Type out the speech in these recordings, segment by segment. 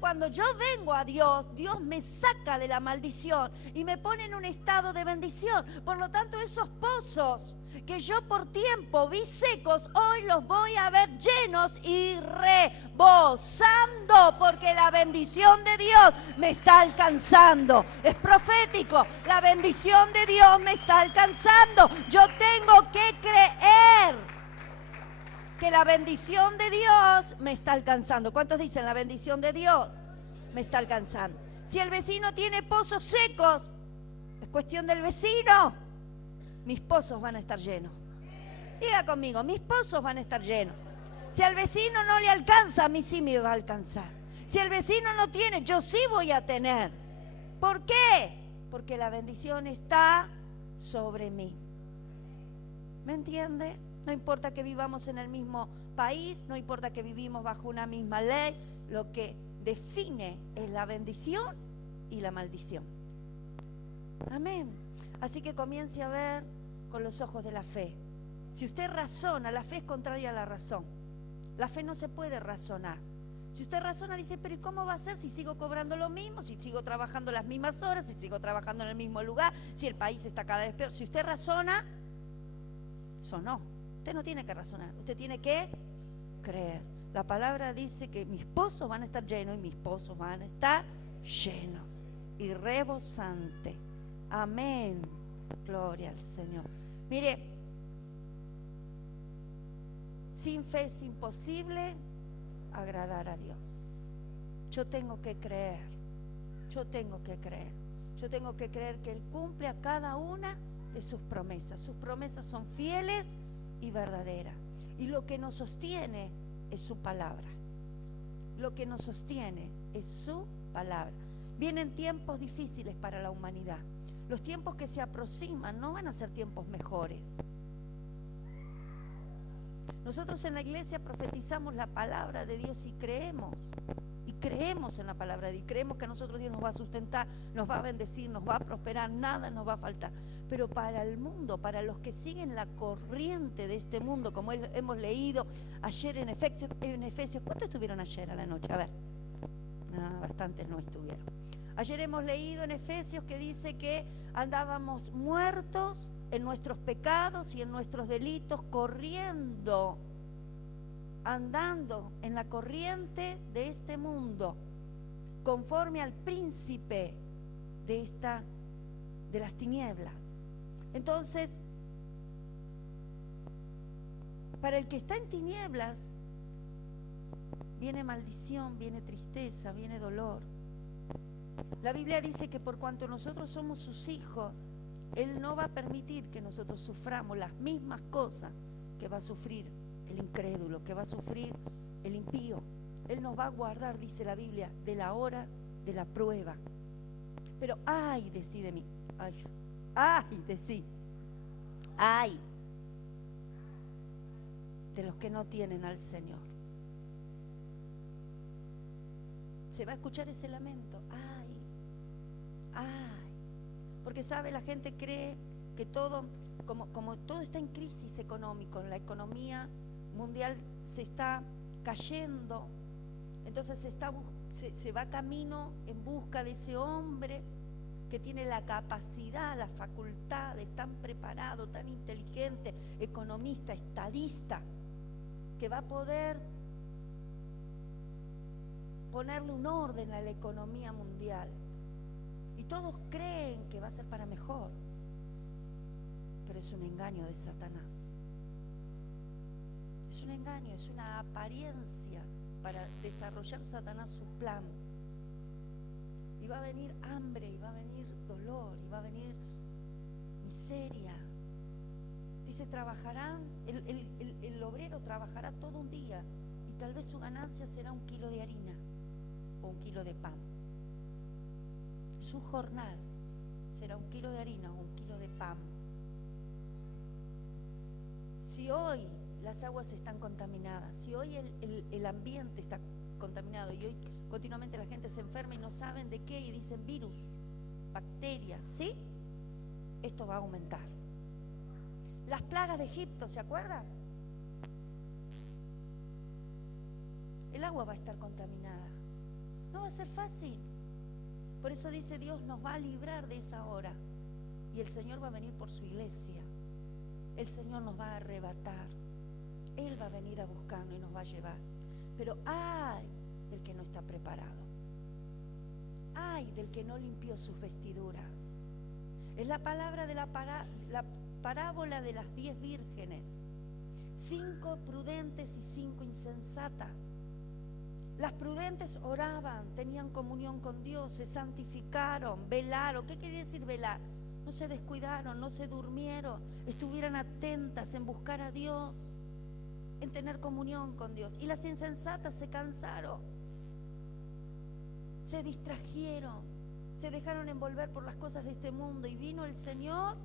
Cuando yo vengo a Dios, Dios me saca de la maldición y me pone en un estado de bendición. Por lo tanto, esos pozos que yo por tiempo vi secos, hoy los voy a ver llenos y rebosando, porque la bendición de Dios me está alcanzando. Es profético, la bendición de Dios me está alcanzando. Yo tengo que creer que la bendición de Dios me está alcanzando. ¿Cuántos dicen la bendición de Dios me está alcanzando? Si el vecino tiene pozos secos, es cuestión del vecino. Mis pozos van a estar llenos. Diga conmigo, mis pozos van a estar llenos. Si al vecino no le alcanza, a mí sí me va a alcanzar. Si el vecino no tiene, yo sí voy a tener. ¿Por qué? Porque la bendición está sobre mí. ¿Me entiende? No importa que vivamos en el mismo país, no importa que vivimos bajo una misma ley, lo que define es la bendición y la maldición. Amén. Así que comience a ver con los ojos de la fe. Si usted razona, la fe es contraria a la razón. La fe no se puede razonar. Si usted razona, dice, pero ¿y cómo va a ser si sigo cobrando lo mismo, si sigo trabajando las mismas horas, si sigo trabajando en el mismo lugar, si el país está cada vez peor? Si usted razona, sonó. Usted no tiene que razonar, usted tiene que creer. La palabra dice que mis pozos van a estar llenos y mis pozos van a estar llenos y rebosantes. Amén. Gloria al Señor. Mire, sin fe es imposible agradar a Dios. Yo tengo que creer. Yo tengo que creer. Yo tengo que creer que Él cumple a cada una de sus promesas. Sus promesas son fieles y verdadera. Y lo que nos sostiene es su palabra. Lo que nos sostiene es su palabra. Vienen tiempos difíciles para la humanidad. Los tiempos que se aproximan no van a ser tiempos mejores. Nosotros en la iglesia profetizamos la palabra de Dios y creemos en la palabra de Dios, creemos que a nosotros Dios nos va a sustentar, nos va a bendecir, nos va a prosperar, nada nos va a faltar. Pero para el mundo, para los que siguen la corriente de este mundo, como hemos leído ayer en Efesios, ¿cuántos estuvieron ayer a la noche? A ver, bastantes no estuvieron. Ayer hemos leído en Efesios que dice que andábamos muertos en nuestros pecados y en nuestros delitos, corriendo, andando en la corriente de este mundo, conforme al príncipe de las tinieblas. Entonces, para el que está en tinieblas, viene maldición, viene tristeza, viene dolor. La Biblia dice que por cuanto nosotros somos sus hijos, Él no va a permitir que nosotros suframos las mismas cosas que va a sufrir el incrédulo, que va a sufrir el impío. Él nos va a guardar, dice la Biblia, de la hora de la prueba. Pero ay de sí de mí, ay de sí, ay de los que no tienen al Señor. Se va a escuchar ese lamento, porque sabe, la gente cree que todo, como todo está en crisis económica, la economía mundial se está cayendo, entonces se va camino en busca de ese hombre que tiene la capacidad, las facultades, tan preparado, tan inteligente, economista, estadista, que va a poder ponerle un orden a la economía mundial. Y todos creen que va a ser para mejor, pero es un engaño de Satanás. Es un engaño, es una apariencia para desarrollar Satanás su plan. Y va a venir hambre, y va a venir dolor, y va a venir miseria. Dice, trabajarán, el obrero trabajará todo un día y tal vez su ganancia será 1 kilo de harina o 1 kilo de pan. Su jornal será 1 kilo de harina o 1 kilo de pan. Si hoy las aguas están contaminadas, si hoy el ambiente está contaminado y hoy continuamente la gente se enferma y no saben de qué y dicen virus, bacterias, ¿sí? Esto va a aumentar. Las plagas de Egipto, ¿se acuerdan? El agua va a estar contaminada. No va a ser fácil. Por eso dice Dios nos va a librar de esa hora. Y el Señor va a venir por su iglesia. El Señor nos va a arrebatar. Él va a venir a buscarnos y nos va a llevar. Pero ¡ay! Del que no está preparado. ¡Ay! Del que no limpió sus vestiduras. Es la palabra de la parábola de las 10 vírgenes. 5 prudentes y 5 insensatas. Las prudentes oraban, tenían comunión con Dios, se santificaron, velaron. ¿Qué quiere decir velar? No se descuidaron, no se durmieron, estuvieran atentas en buscar a Dios, en tener comunión con Dios. Y las insensatas se cansaron, se distrajeron, se dejaron envolver por las cosas de este mundo. Y vino el Señor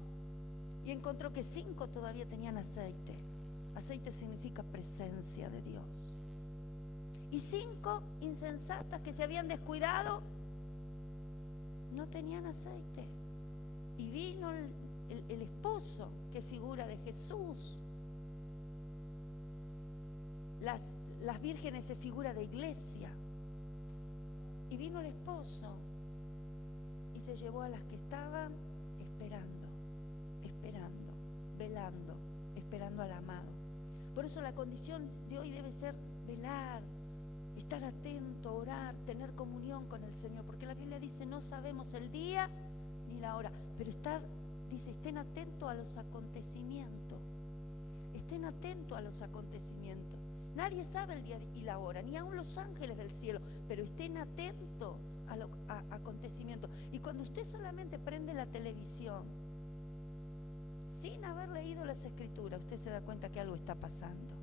y encontró que 5 todavía tenían aceite. Aceite significa presencia de Dios. Y 5 insensatas que se habían descuidado no tenían aceite. Y vino el esposo, que es figura de Jesús. Las vírgenes es figura de iglesia. Y vino el esposo y se llevó a las que estaban esperando, velando, esperando al amado. Por eso la condición de hoy debe ser velar, estar atento, orar, tener comunión con el Señor, porque la Biblia dice no sabemos el día ni la hora, pero dice estén atentos a los acontecimientos, estén atentos a los acontecimientos. Nadie sabe el día y la hora, ni aun los ángeles del cielo, pero estén atentos a los acontecimientos. Y cuando usted solamente prende la televisión sin haber leído las escrituras, usted se da cuenta que algo está pasando.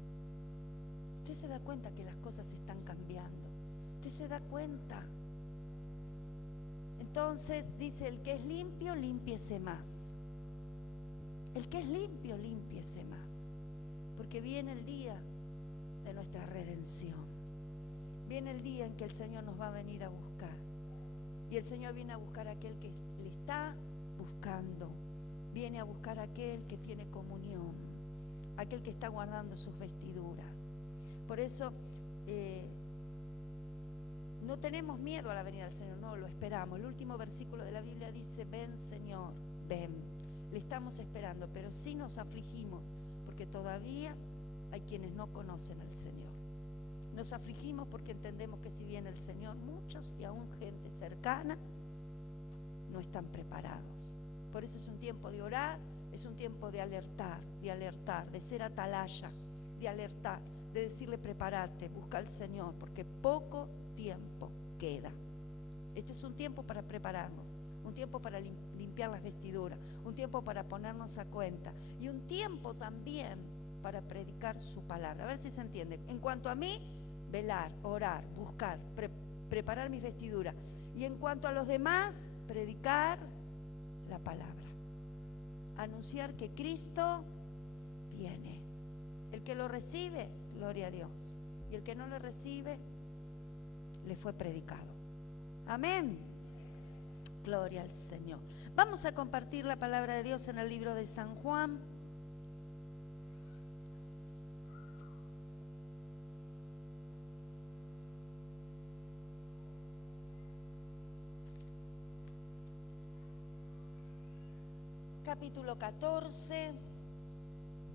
Usted se da cuenta que las cosas están cambiando. Usted se da cuenta. Entonces dice, el que es limpio, límpiese más. El que es limpio, límpiese más. Porque viene el día de nuestra redención. Viene el día en que el Señor nos va a venir a buscar. Y el Señor viene a buscar a aquel que le está buscando. Viene a buscar a aquel que tiene comunión. Aquel que está guardando sus vestiduras. Por eso no tenemos miedo a la venida del Señor, no, lo esperamos. El último versículo de la Biblia dice, ven Señor, ven. Le estamos esperando, pero sí nos afligimos, porque todavía hay quienes no conocen al Señor. Nos afligimos porque entendemos que si viene el Señor, muchos y aún gente cercana no están preparados. Por eso es un tiempo de orar, es un tiempo de alertar, de ser atalaya, de alertar, de decirle prepárate, busca al Señor, porque poco tiempo queda. Este es un tiempo para prepararnos, un tiempo para limpiar las vestiduras, un tiempo para ponernos a cuenta y un tiempo también para predicar su palabra. A ver si se entiende. En cuanto a mí, velar, orar, buscar, preparar mis vestiduras. Y en cuanto a los demás, predicar la palabra. Anunciar que Cristo viene. El que lo recibe, gloria a Dios. Y el que no lo recibe, le fue predicado. Amén. Gloria al Señor. Vamos a compartir la palabra de Dios en el libro de San Juan. Capítulo 14,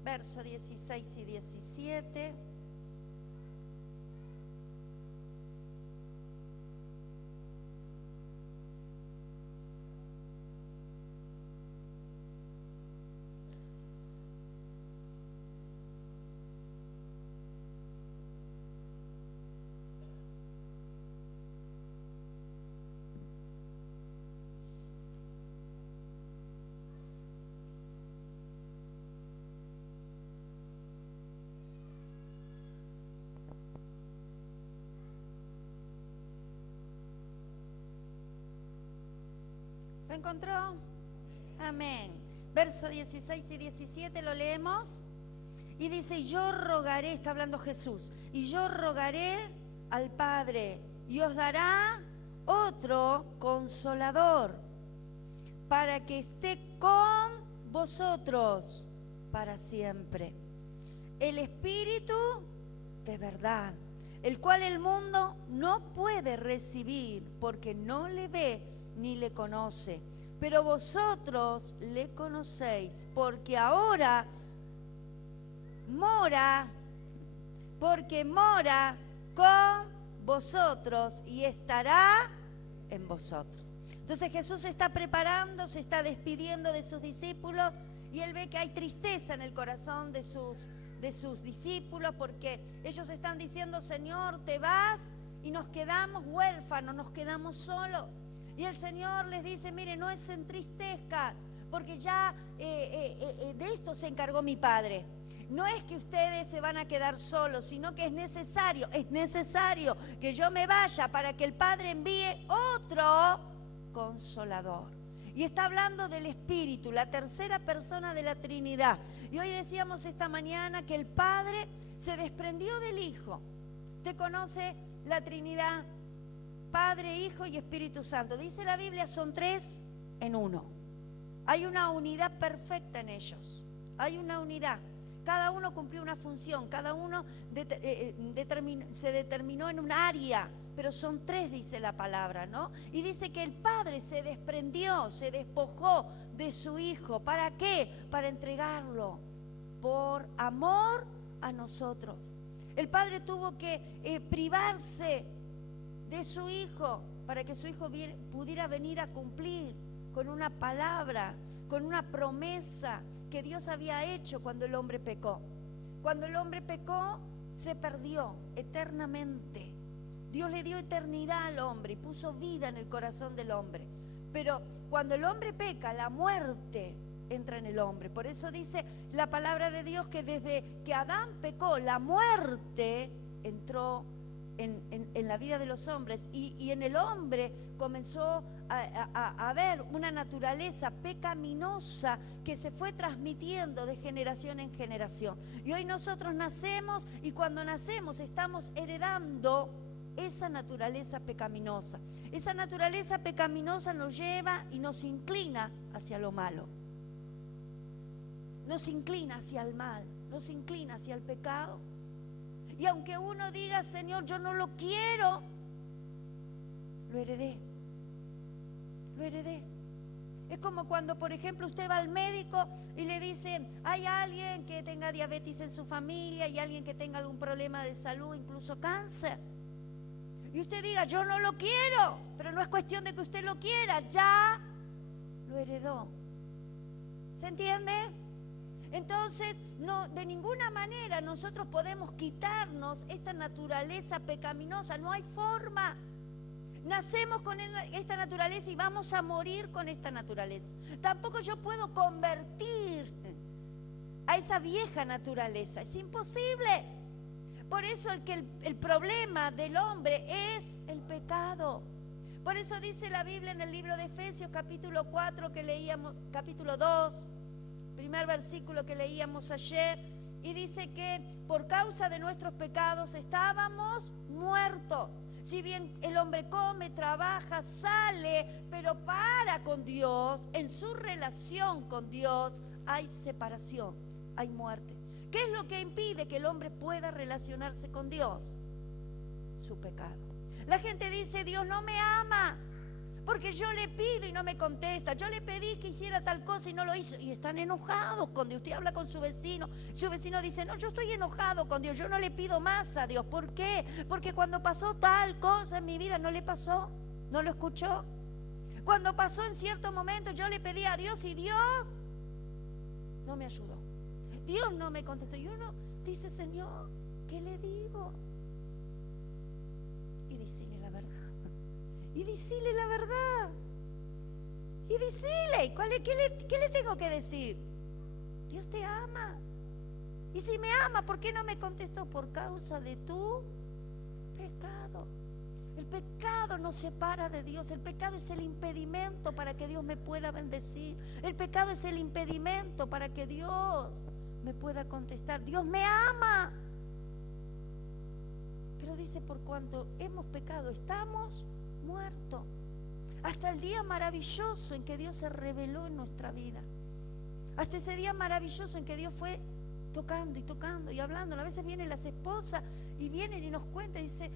versos 16 y 17. ¿Lo encontró? Amén. Versos 16 y 17 lo leemos. Y dice, yo rogaré, está hablando Jesús, y yo rogaré al Padre y os dará otro consolador para que esté con vosotros para siempre. El Espíritu de verdad, el cual el mundo no puede recibir porque no le ve ni le conoce. Pero vosotros le conocéis porque ahora mora con vosotros y estará en vosotros. Entonces Jesús se está preparando, se está despidiendo de sus discípulos y él ve que hay tristeza en el corazón de sus discípulos porque ellos están diciendo: Señor, te vas y nos quedamos huérfanos, nos quedamos solos. Y el Señor les dice: mire, no se entristezcan porque ya de esto se encargó mi Padre. No es que ustedes se van a quedar solos, sino que es necesario que yo me vaya para que el Padre envíe otro Consolador. Y está hablando del Espíritu, la tercera persona de la Trinidad. Y hoy decíamos esta mañana que el Padre se desprendió del Hijo. Usted conoce la Trinidad, Padre, Hijo y Espíritu Santo. Dice la Biblia, son tres en uno. Hay una unidad perfecta en ellos. Hay una unidad. Cada uno cumplió una función, cada uno se determinó en un área, pero son tres, dice la palabra, ¿no? Y dice que el Padre se desprendió, se despojó de su Hijo. ¿Para qué? Para entregarlo por amor a nosotros. El Padre tuvo que privarse de su Hijo para que su Hijo pudiera venir a cumplir con una palabra, con una promesa que Dios había hecho cuando el hombre pecó. Cuando el hombre pecó, se perdió eternamente. Dios le dio eternidad al hombre y puso vida en el corazón del hombre. Pero cuando el hombre peca, la muerte entra en el hombre. Por eso dice la palabra de Dios que desde que Adán pecó, la muerte entró en la vida de los hombres y en el hombre comenzó a haber una naturaleza pecaminosa que se fue transmitiendo de generación en generación. Y hoy nosotros nacemos y cuando nacemos estamos heredando esa naturaleza pecaminosa. Esa naturaleza pecaminosa nos lleva y nos inclina hacia lo malo. Nos inclina hacia el mal, nos inclina hacia el pecado. Y aunque uno diga, Señor, yo no lo quiero, lo heredé. Lo heredé. Es como cuando, por ejemplo, usted va al médico y le dicen, hay alguien que tenga diabetes en su familia, hay alguien que tenga algún problema de salud, incluso cáncer. Y usted diga, yo no lo quiero, pero no es cuestión de que usted lo quiera, ya lo heredó. ¿Se entiende? Entonces, no, de ninguna manera nosotros podemos quitarnos esta naturaleza pecaminosa, no hay forma. Nacemos con esta naturaleza y vamos a morir con esta naturaleza. Tampoco yo puedo convertir a esa vieja naturaleza, es imposible. Por eso el problema del hombre es el pecado. Por eso dice la Biblia en el libro de Efesios capítulo 4 que leíamos, capítulo 2, primer versículo que leíamos ayer, y dice que por causa de nuestros pecados estábamos muertos. Si bien el hombre come, trabaja, sale, pero para con Dios, en su relación con Dios, hay separación, hay muerte. ¿Qué es lo que impide que el hombre pueda relacionarse con Dios? Su pecado. La gente dice, Dios no me ama, porque yo le pido y no me contesta. Yo le pedí que hiciera tal cosa y no lo hizo. Y están enojados con Dios. Usted habla con su vecino dice, no, yo estoy enojado con Dios, yo no le pido más a Dios. ¿Por qué? Porque cuando pasó tal cosa en mi vida no le pasó, no lo escuchó. Cuando pasó en cierto momento yo le pedí a Dios y Dios no me ayudó. Dios no me contestó. Y uno dice, Señor, ¿qué le digo? Y decirle la verdad. Y decirle la verdad. Y decirle, ¿qué le tengo que decir? Dios te ama. Y si me ama, ¿por qué no me contestó? Por causa de tu pecado. El pecado nos separa de Dios. El pecado es el impedimento para que Dios me pueda bendecir. El pecado es el impedimento para que Dios me pueda contestar. Dios me ama. Pero dice, por cuanto hemos pecado, estamos muertos. Hasta el día maravilloso en que Dios se reveló en nuestra vida. Hasta ese día maravilloso en que Dios fue tocando y tocando y hablando. A veces vienen las esposas y vienen y nos cuentan y dicen,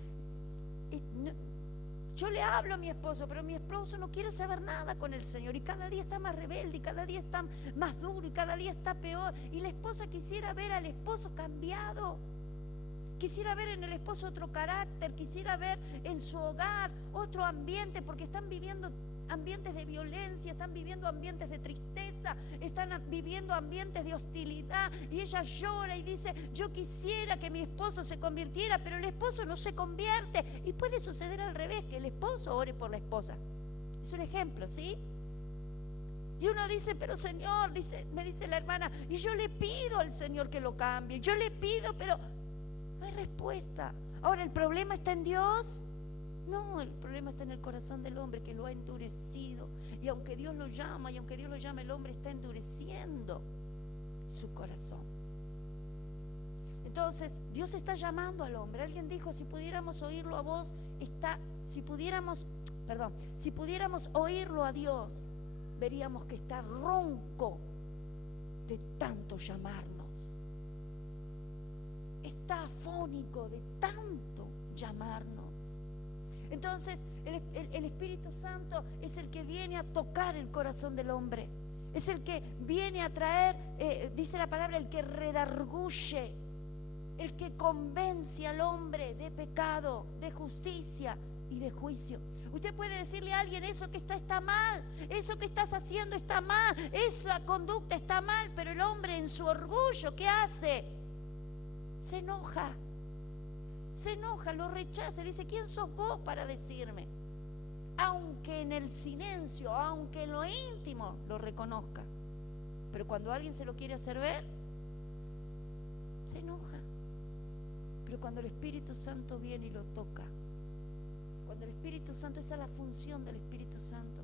yo le hablo a mi esposo, pero mi esposo no quiere saber nada con el Señor y cada día está más rebelde y cada día está más duro y cada día está peor. Y la esposa quisiera ver al esposo cambiado, quisiera ver en el esposo otro carácter, quisiera ver en su hogar otro ambiente, porque están viviendo ambientes de violencia, están viviendo ambientes de tristeza, están viviendo ambientes de hostilidad, y ella llora y dice, yo quisiera que mi esposo se convirtiera, pero el esposo no se convierte. Y puede suceder al revés, que el esposo ore por la esposa. Es un ejemplo, ¿sí? Y uno dice, pero Señor, me dice la hermana, y yo le pido al Señor que lo cambie, yo le pido, pero no hay respuesta. Ahora, ¿el problema está en Dios? No, el problema está en el corazón del hombre, que lo ha endurecido. Y aunque Dios lo llama, el hombre está endureciendo su corazón. Entonces, Dios está llamando al hombre. Alguien dijo, si pudiéramos oírlo a vos, si pudiéramos oírlo a Dios, veríamos que está ronco de tanto llamarnos. Está afónico de tanto llamarnos. Entonces el Espíritu Santo es el que viene a tocar el corazón del hombre, es el que viene a traer, dice la palabra, el que redarguye, el que convence al hombre de pecado, de justicia y de juicio. Usted puede decirle a alguien, eso que está mal, eso que estás haciendo está mal, esa conducta está mal, pero el hombre en su orgullo, ¿qué hace? Se enoja, lo rechaza, dice, ¿quién sos vos para decirme? Aunque en el silencio, aunque en lo íntimo lo reconozca, pero cuando alguien se lo quiere hacer ver, se enoja. Pero cuando el Espíritu Santo viene y lo toca, cuando el Espíritu Santo, esa es la función del Espíritu Santo.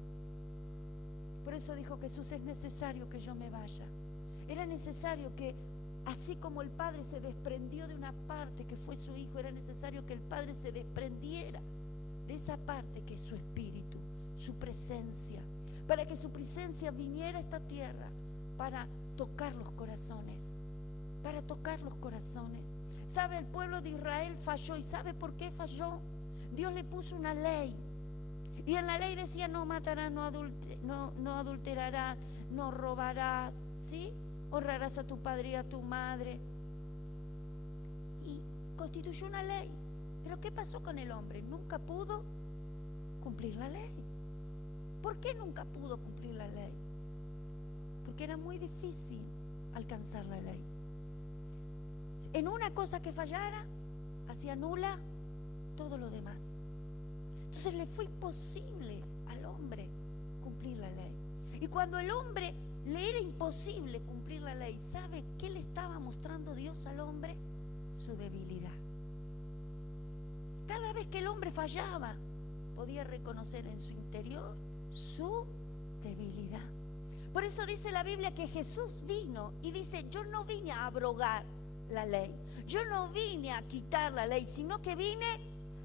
Por eso dijo Jesús, es necesario que yo me vaya. Era necesario que, así como el Padre se desprendió de una parte que fue su Hijo, era necesario que el Padre se desprendiera de esa parte que es su Espíritu, su presencia, para que su presencia viniera a esta tierra para tocar los corazones, ¿Sabe? El pueblo de Israel falló. ¿Y sabe por qué falló? Dios le puso una ley, y en la ley decía, no matarás, no adulterarás, no robarás, ¿sí? Honrarás a tu padre y a tu madre. Y constituyó una ley. Pero ¿qué pasó con el hombre? Nunca pudo cumplir la ley. ¿Por qué nunca pudo cumplir la ley? Porque era muy difícil alcanzar la ley. En una cosa que fallara, hacía nula todo lo demás. Entonces le fue imposible al hombre cumplir la ley. Y cuando el hombre le era imposible cumplir la ley, ¿sabe qué le estaba mostrando Dios al hombre? Su debilidad. Cada vez que el hombre fallaba, podía reconocer en su interior su debilidad. Por eso dice la Biblia que Jesús vino y dice, yo no vine a abrogar la ley, yo no vine a quitar la ley, sino que vine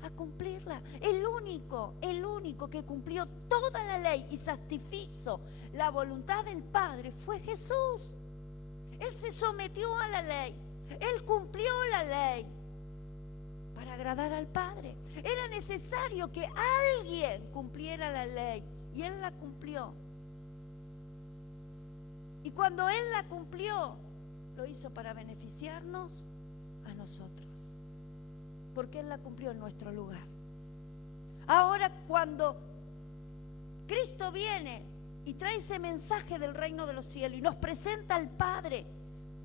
a cumplirla. El único que cumplió toda la ley y satisfizo la voluntad del Padre fue Jesús. Él se sometió a la ley, Él cumplió la ley para agradar al Padre. Era necesario que alguien cumpliera la ley y Él la cumplió. Y cuando Él la cumplió, lo hizo para beneficiarnos a nosotros, porque Él la cumplió en nuestro lugar. Ahora, cuando Cristo viene y trae ese mensaje del reino de los cielos y nos presenta al Padre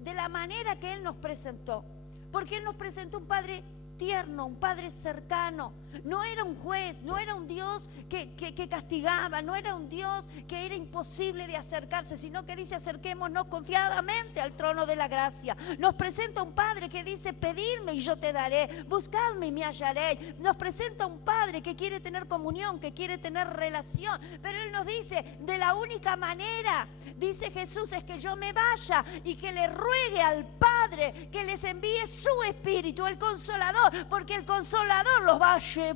de la manera que Él nos presentó, porque Él nos presentó un Padre tierno, un Padre cercano. No era un juez, no era un Dios que castigaba, no era un Dios que era imposible de acercarse, sino que dice, acerquémonos confiadamente al trono de la gracia. Nos presenta un Padre que dice, pedidme y yo te daré, buscadme y me hallaréis. Nos presenta un Padre que quiere tener comunión, que quiere tener relación, pero Él nos dice, de la única manera, dice Jesús, es que yo me vaya y que le ruegue al Padre que les envíe su Espíritu, el Consolador, porque el Consolador los va a llevar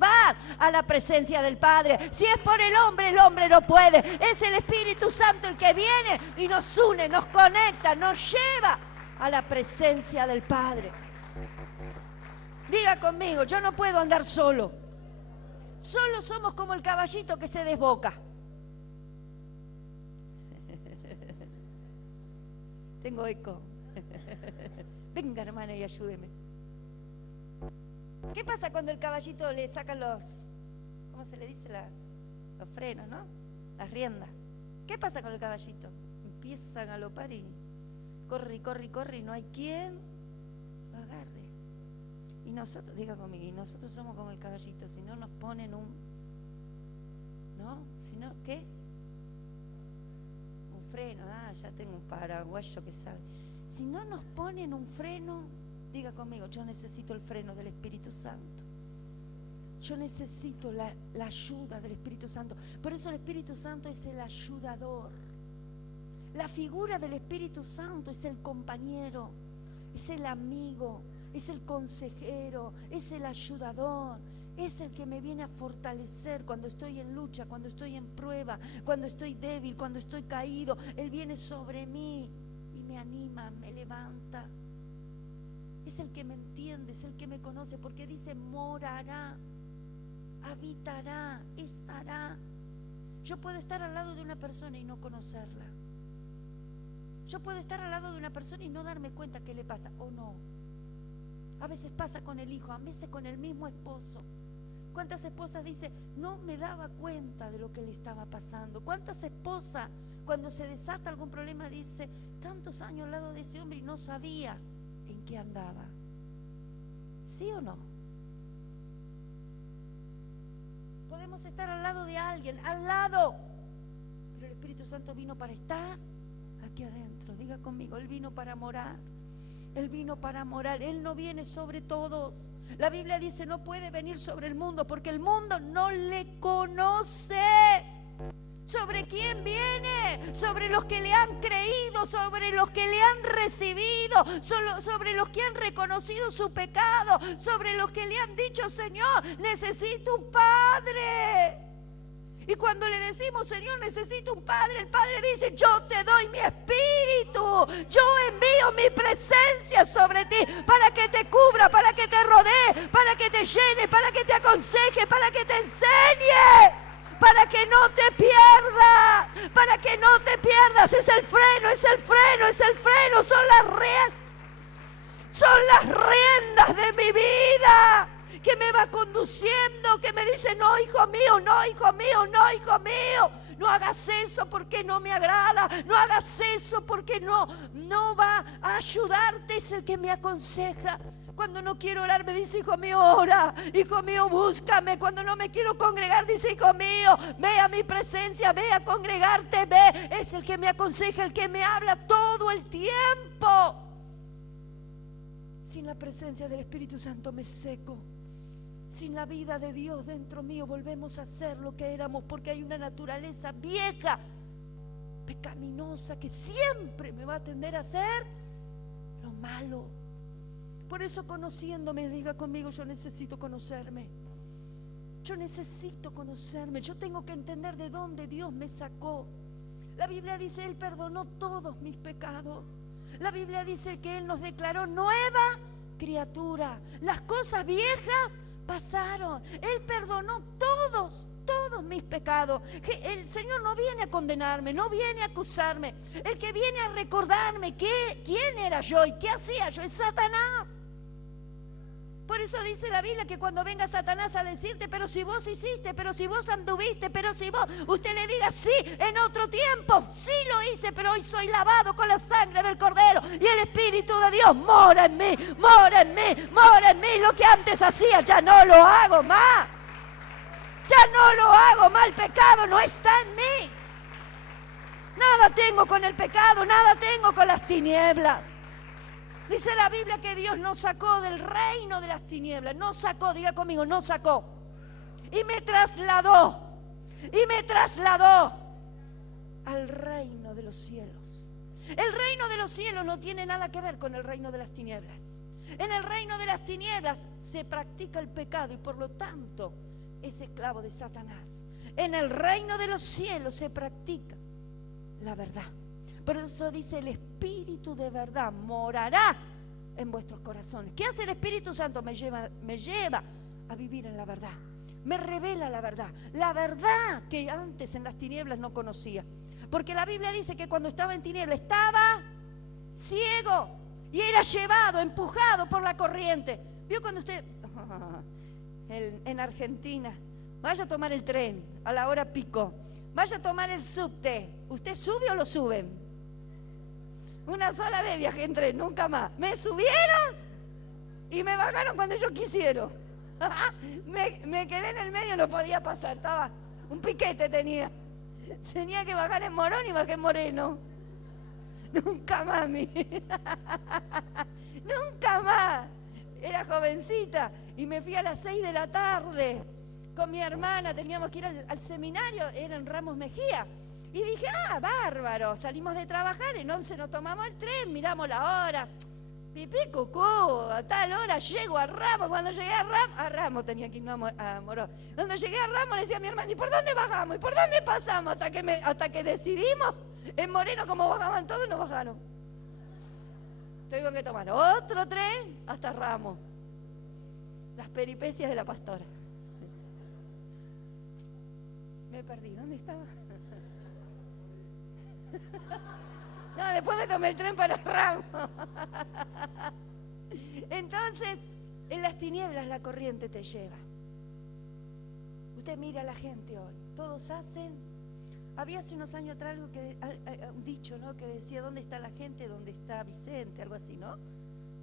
a la presencia del Padre. Si es por el hombre no puede. Es el Espíritu Santo el que viene y nos une, nos conecta, nos lleva a la presencia del Padre. Diga conmigo, yo no puedo andar solo. Solo somos como el caballito que se desboca. Tengo eco. Venga, hermana, y ayúdeme. ¿Qué pasa cuando el caballito le sacan ¿cómo se le dice? Los frenos, ¿no? Las riendas. ¿Qué pasa con el caballito? Empieza a galopar y corre, y no hay quien lo agarre. Y nosotros, diga conmigo, y nosotros somos como el caballito, si no nos ponen ¿no? Si no, ¿qué? Un freno, ya tengo un paraguayo que sabe. Si no nos ponen un freno, diga conmigo, yo necesito el freno del Espíritu Santo. Yo necesito la ayuda del Espíritu Santo. Por eso el Espíritu Santo es el ayudador. La figura del Espíritu Santo es el compañero, es el amigo, es el consejero, es el ayudador, es el que me viene a fortalecer cuando estoy en lucha, cuando estoy en prueba, cuando estoy débil, cuando estoy caído. Él viene sobre mí y me anima, me levanta. Es el que me entiende, es el que me conoce, porque dice morará, habitará, estará. Yo puedo estar al lado de una persona y no conocerla. Yo puedo estar al lado de una persona y no darme cuenta qué le pasa, o no. A veces pasa con el hijo, a veces con el mismo esposo. ¿Cuántas esposas dicen, no me daba cuenta de lo que le estaba pasando? ¿Cuántas esposas, cuando se desata algún problema, dice, tantos años al lado de ese hombre y no sabía en qué andaba? ¿Sí o no? Podemos estar al lado de alguien, al lado, pero el Espíritu Santo vino para estar aquí adentro. Diga conmigo, Él vino para morar. Él vino para morar. Él no viene sobre todos. La Biblia dice, no puede venir sobre el mundo porque el mundo no le conoce. ¿Sobre quién viene? Sobre los que le han creído, sobre los que le han recibido, sobre los que han reconocido su pecado, sobre los que le han dicho, Señor, necesito un Padre. Y cuando le decimos, Señor, necesito un Padre, el Padre dice, yo te doy mi Espíritu, yo envío mi presencia sobre ti, para que te cubra, para que te rodee, para que te llene, para que te aconseje, para que te enseñe, para que no te pierdas, para que no te pierdas. Es el freno, es el freno, es el freno, son las riendas de mi vida, que me va conduciendo, que me dice, no, hijo mío, no, hijo mío, no, hijo mío, no hagas eso porque no me agrada, no hagas eso porque no va a ayudarte. Es el que me aconseja. Cuando no quiero orar me dice, hijo mío, ora, hijo mío, búscame. Cuando no me quiero congregar dice, hijo mío, ve a mi presencia, ve a congregarte, ve. Es el que me aconseja, el que me habla todo el tiempo. Sin la presencia del Espíritu Santo me seco. Sin la vida de Dios dentro mío volvemos a ser lo que éramos, porque hay una naturaleza vieja, pecaminosa, que siempre me va a tender a hacer lo malo. Por eso, conociéndome, diga conmigo, yo necesito conocerme. Yo necesito conocerme. Yo tengo que entender de dónde Dios me sacó. La Biblia dice, Él perdonó todos mis pecados. La Biblia dice que Él nos declaró nueva criatura. Las cosas viejas pasaron. Él perdonó todos mis pecados. El Señor no viene a condenarme, no viene a acusarme. El que viene a recordarme quién era yo y qué hacía yo es Satanás. Por eso dice la Biblia que cuando venga Satanás a decirte, pero si vos hiciste, pero si vos anduviste, pero si vos, usted le diga, sí, en otro tiempo, sí lo hice, pero hoy soy lavado con la sangre del Cordero y el Espíritu de Dios mora en mí, mora en mí, mora en mí. Lo que antes hacía ya no lo hago más. Ya no lo hago más, el pecado no está en mí. Nada tengo con el pecado, nada tengo con las tinieblas. Dice la Biblia que Dios nos sacó del reino de las tinieblas. Nos sacó, diga conmigo, nos sacó. Y me trasladó al reino de los cielos. El reino de los cielos no tiene nada que ver con el reino de las tinieblas. En el reino de las tinieblas se practica el pecado y por lo tanto es esclavo de Satanás. En el reino de los cielos se practica la verdad. Por eso dice, el Espíritu de verdad morará en vuestros corazones. ¿Qué hace el Espíritu Santo? Me lleva a vivir en la verdad. Me revela la verdad que antes en las tinieblas no conocía. Porque la Biblia dice que cuando estaba en tinieblas estaba ciego y era llevado, empujado por la corriente. ¿Vio cuando usted, en Argentina, vaya a tomar el tren a la hora pico, vaya a tomar el subte, ¿usted sube o lo suben? Una sola vez viajé en tren, nunca más. Me subieron y me bajaron cuando yo quisieron. Me quedé en el medio, no podía pasar, estaba un piquete tenía. Tenía que bajar en Morón y bajé en Moreno. Nunca más, nunca más. Era jovencita y me fui a las 6 de la tarde con mi hermana, teníamos que ir al seminario, era en Ramos Mejía. Y dije, bárbaro, salimos de trabajar, en 11 nos tomamos el tren, miramos la hora. Pipí, cucú, a tal hora llego a Ramos. Cuando llegué a Ramos tenía que irme a Morón. Cuando llegué a Ramos le decía a mi hermana, ¿y por dónde bajamos? ¿Y por dónde pasamos? Hasta que decidimos, en Moreno como bajaban todos, nos bajaron. Tuvimos que tomar otro tren hasta Ramos. Las peripecias de la pastora. Me perdí, ¿dónde estaba? No, después me tomé el tren para Ramos. Entonces, en las tinieblas la corriente te lleva. Usted mira a la gente hoy, todos hacen. Había hace unos años atrás algo un dicho, ¿no? Que decía, ¿dónde está la gente? ¿Dónde está Vicente? Algo así, ¿no?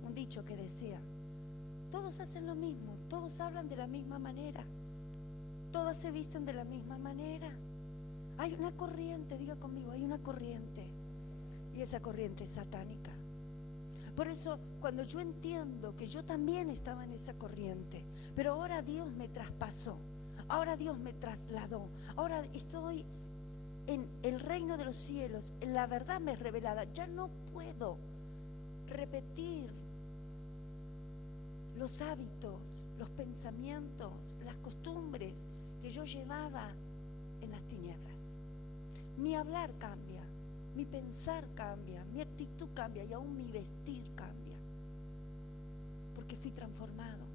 Un dicho que decía, todos hacen lo mismo, todos hablan de la misma manera, todos se visten de la misma manera. Hay una corriente, diga conmigo, hay una corriente. Y esa corriente es satánica. Por eso, cuando yo entiendo que yo también estaba en esa corriente, pero ahora Dios me traspasó, ahora Dios me trasladó, ahora estoy en el reino de los cielos, la verdad me es revelada, ya no puedo repetir los hábitos, los pensamientos, las costumbres que yo llevaba en las tinieblas. Mi hablar cambia, mi pensar cambia, mi actitud cambia y aún mi vestir cambia. Porque fui transformado.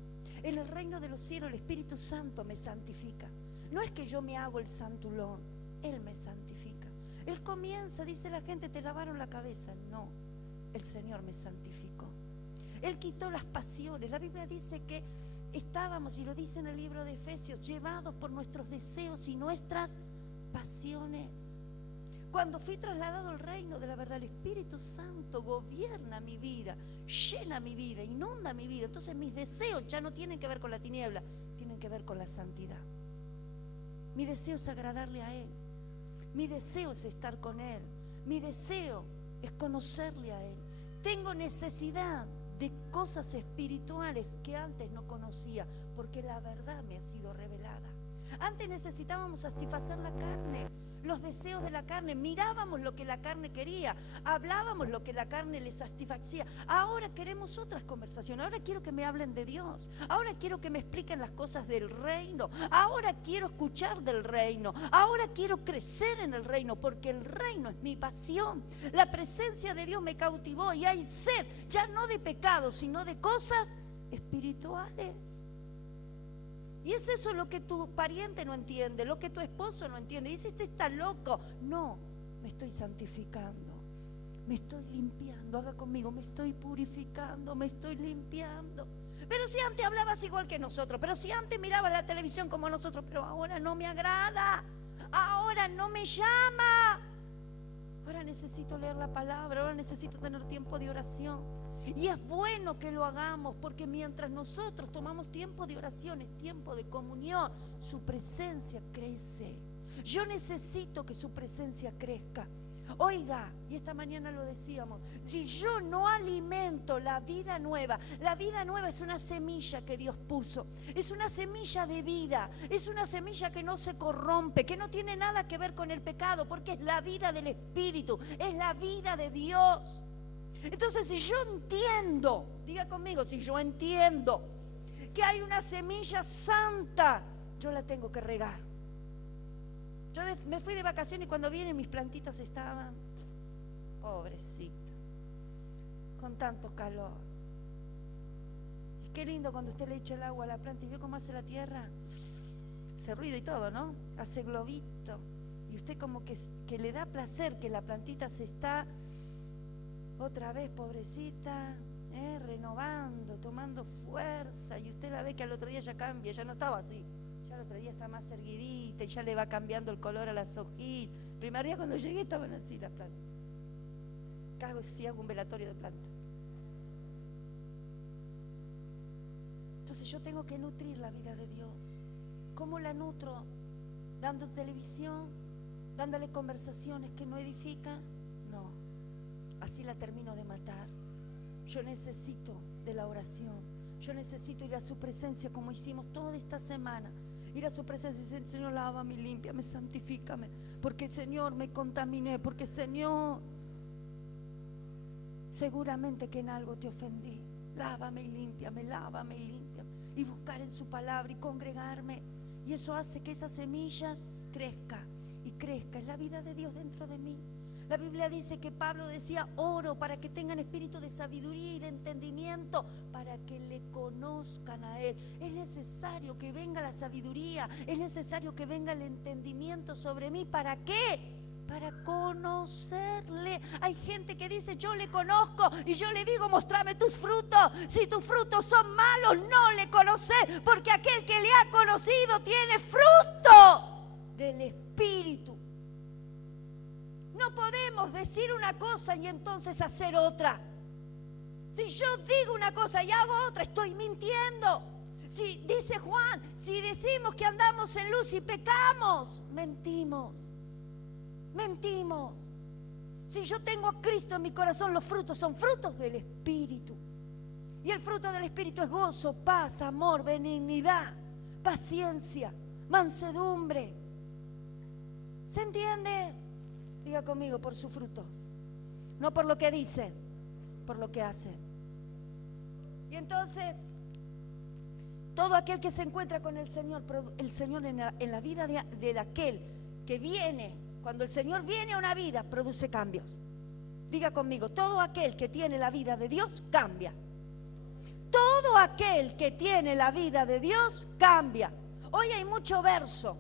En el reino de los cielos el Espíritu Santo me santifica. No es que yo me hago el santulón, Él me santifica. Él comienza, dice la gente, te lavaron la cabeza. No, el Señor me santificó. Él quitó las pasiones. La Biblia dice que estábamos, y lo dice en el libro de Efesios, llevados por nuestros deseos y nuestras pasiones. Cuando fui trasladado al reino de la verdad, el Espíritu Santo gobierna mi vida, llena mi vida, inunda mi vida. Entonces mis deseos ya no tienen que ver con la tiniebla, tienen que ver con la santidad. Mi deseo es agradarle a Él. Mi deseo es estar con Él. Mi deseo es conocerle a Él. Tengo necesidad de cosas espirituales que antes no conocía, porque la verdad me ha sido revelada. Antes necesitábamos satisfacer la carne, los deseos de la carne, mirábamos lo que la carne quería, hablábamos lo que la carne le satisfacía. Ahora queremos otras conversaciones, ahora quiero que me hablen de Dios, ahora quiero que me expliquen las cosas del reino, ahora quiero escuchar del reino, ahora quiero crecer en el reino, porque el reino es mi pasión. La presencia de Dios me cautivó y hay sed, ya no de pecado, sino de cosas espirituales. Y es eso lo que tu pariente no entiende, lo que tu esposo no entiende. Dice, este está loco. No, me estoy santificando, me estoy limpiando. Haga conmigo, me estoy purificando, me estoy limpiando. Pero si antes hablabas igual que nosotros, pero si antes mirabas la televisión como nosotros, pero ahora no me agrada, ahora no me llama. Ahora necesito leer la palabra, ahora necesito tener tiempo de oración. Y es bueno que lo hagamos, porque mientras nosotros tomamos tiempo de oración, es tiempo de comunión, su presencia crece. Yo necesito que su presencia crezca. Oiga, y esta mañana lo decíamos, si yo no alimento la vida nueva es una semilla que Dios puso, es una semilla de vida, es una semilla que no se corrompe, que no tiene nada que ver con el pecado, porque es la vida del Espíritu, es la vida de Dios. Entonces, si yo entiendo, diga conmigo, si yo entiendo que hay una semilla santa, yo la tengo que regar. Yo me fui de vacaciones y cuando vine mis plantitas estaban pobrecita, con tanto calor. Y qué lindo cuando usted le echa el agua a la planta y ve cómo hace la tierra, hace ruido y todo, ¿no? Hace globito. Y usted como que le da placer que la plantita se está otra vez, pobrecita, renovando, tomando fuerza. Y usted la ve que al otro día ya cambia, ya no estaba así. Ya el otro día está más erguidita y ya le va cambiando el color a las hojitas. El primer día cuando llegué estaban así las plantas. Cago si hago un velatorio de plantas. Entonces yo tengo que nutrir la vida de Dios. ¿Cómo la nutro? ¿Dando televisión? ¿Dándole conversaciones que no edifican? No, así la termino de matar. Yo necesito de la oración. Yo necesito ir a su presencia como hicimos toda esta semana. Ir a su presencia y decir: Señor, lávame, límpiame, santifícame. Porque, Señor, me contaminé. Porque, Señor, seguramente que en algo te ofendí. Lávame y límpiame, lávame y límpiame. Y buscar en su palabra y congregarme. Y eso hace que esas semillas crezcan y crezca. Es la vida de Dios dentro de mí. La Biblia dice que Pablo decía: oro para que tengan espíritu de sabiduría y de entendimiento, para que le conozcan a Él. Es necesario que venga la sabiduría, es necesario que venga el entendimiento sobre mí. ¿Para qué? Para conocerle. Hay gente que dice: yo le conozco, y yo le digo: mostrame tus frutos. Si tus frutos son malos, no le conoces, porque aquel que le ha conocido tiene fruto del Espíritu. No podemos decir una cosa y entonces hacer otra. Si yo digo una cosa y hago otra, estoy mintiendo. Si dice Juan, si decimos que andamos en luz y pecamos, mentimos. Mentimos. Si yo tengo a Cristo en mi corazón, los frutos son frutos del Espíritu. Y el fruto del Espíritu es gozo, paz, amor, benignidad, paciencia, mansedumbre. ¿Se entiende? Diga conmigo: por sus frutos. No por lo que dicen, por lo que hacen. Y entonces, todo aquel que se encuentra con el Señor en la vida de aquel que viene, cuando el Señor viene a una vida, produce cambios. Diga conmigo: todo aquel que tiene la vida de Dios cambia. Todo aquel que tiene la vida de Dios cambia. Hoy hay mucho verso.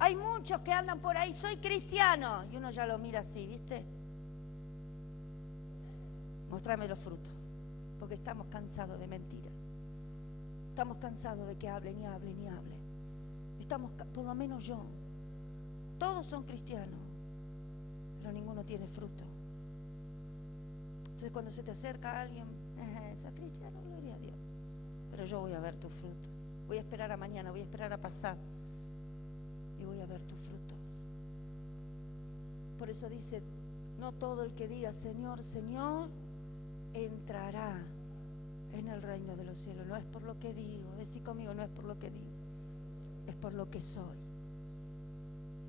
Hay muchos que andan por ahí: soy cristiano. Y uno ya lo mira así, ¿viste? Mostrame los frutos. Porque estamos cansados de mentiras. Estamos cansados de que hablen y hablen y hablen. Estamos, por lo menos yo. Todos son cristianos, pero ninguno tiene fruto. Entonces cuando se te acerca alguien: sos cristiano, gloria a Dios. Pero yo voy a ver tu fruto. Voy a esperar a mañana, voy a esperar a pasar. Y voy a ver tus frutos. Por eso dice: no todo el que diga Señor, Señor, entrará en el reino de los cielos. No es por lo que digo, decí conmigo: no es por lo que digo, es por lo que soy.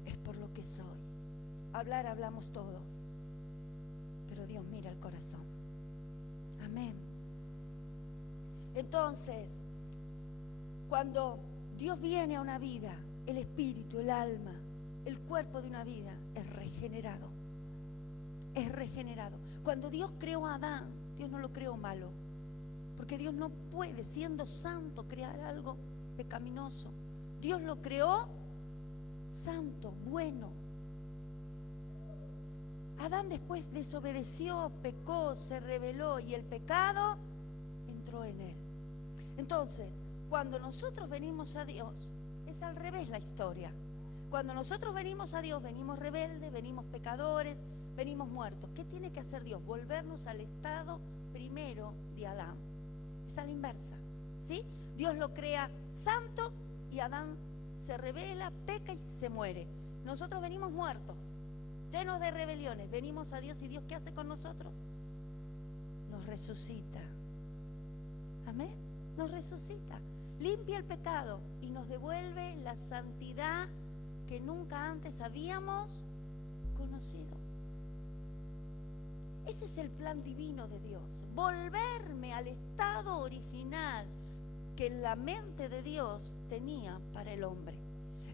Es por lo que soy. Hablar hablamos todos, pero Dios mira el corazón. Amén. Entonces, cuando Dios viene a una vida, el espíritu, el alma, el cuerpo de una vida es regenerado. Es regenerado. Cuando Dios creó a Adán, Dios no lo creó malo, porque Dios no puede, siendo santo, crear algo pecaminoso. Dios lo creó santo, bueno. Adán después desobedeció, pecó, se rebeló, y el pecado entró en él. Entonces, cuando nosotros venimos a Dios, es al revés la historia. Cuando nosotros venimos a Dios, venimos rebeldes, venimos pecadores, venimos muertos. ¿Qué tiene que hacer Dios? Volvernos al estado primero de Adán. Es a la inversa, ¿sí? Dios lo crea santo y Adán se rebela, peca y se muere. Nosotros venimos muertos, llenos de rebeliones. Venimos a Dios, y Dios, ¿qué hace con nosotros? Nos resucita. Amén. Nos resucita, limpia el pecado y nos devuelve la santidad que nunca antes habíamos conocido. Ese es el plan divino de Dios, volverme al estado original que en la mente de Dios tenía para el hombre.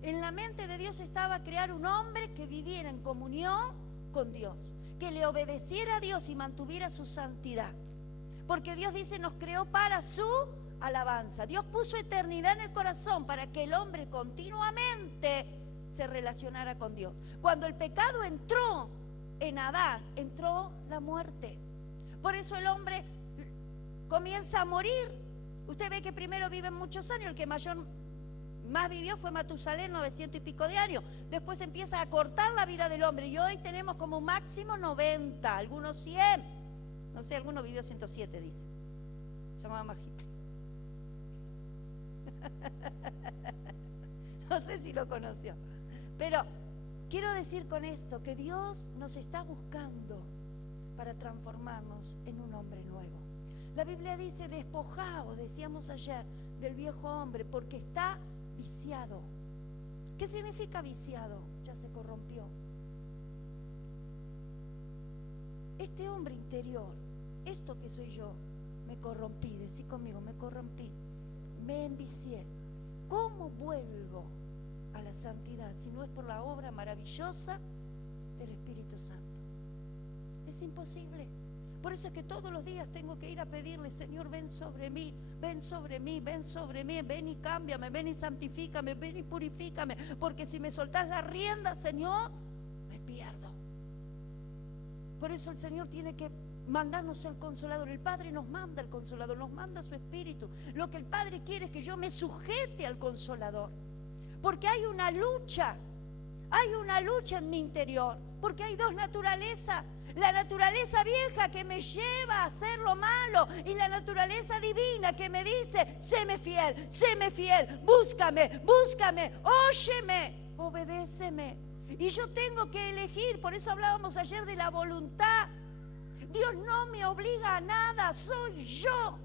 En la mente de Dios estaba crear un hombre que viviera en comunión con Dios, que le obedeciera a Dios y mantuviera su santidad. Porque Dios dice, nos creó para su alabanza. Dios puso eternidad en el corazón para que el hombre continuamente se relacionara con Dios. Cuando el pecado entró en Adán, entró la muerte. Por eso el hombre comienza a morir. Usted ve que primero viven muchos años, el que más vivió fue Matusalén, 900 y pico de años. Después empieza a cortar la vida del hombre y hoy tenemos como máximo 90, algunos 100. No sé, alguno vivió 107, dice. Llamaba Majito. No sé si lo conoció. Pero quiero decir con esto que Dios nos está buscando para transformarnos en un hombre nuevo. La Biblia dice, despojaos, decíamos ayer, del viejo hombre, porque está viciado. ¿Qué significa viciado? Ya se corrompió. Este hombre interior, esto que soy yo, me corrompí, decí conmigo, me corrompí, me envicié. ¿Cómo vuelvo a la santidad si no es por la obra maravillosa del Espíritu Santo? Es imposible. Por eso es que todos los días tengo que ir a pedirle, Señor, ven sobre mí, ven sobre mí, ven sobre mí, ven y cámbiame, ven y santifícame, ven y purifícame, porque si me soltás la rienda, Señor, me pierdo. Por eso el Señor tiene que mandarnos el Consolador. El Padre nos manda el Consolador, nos manda su Espíritu. Lo que el Padre quiere es que yo me sujete al Consolador, porque hay una lucha en mi interior, porque hay dos naturalezas. La naturaleza vieja que me lleva a hacer lo malo y la naturaleza divina que me dice, séme fiel, búscame, óyeme, obedéceme. Y yo tengo que elegir, por eso hablábamos ayer de la voluntad. Dios no me obliga a nada, soy yo.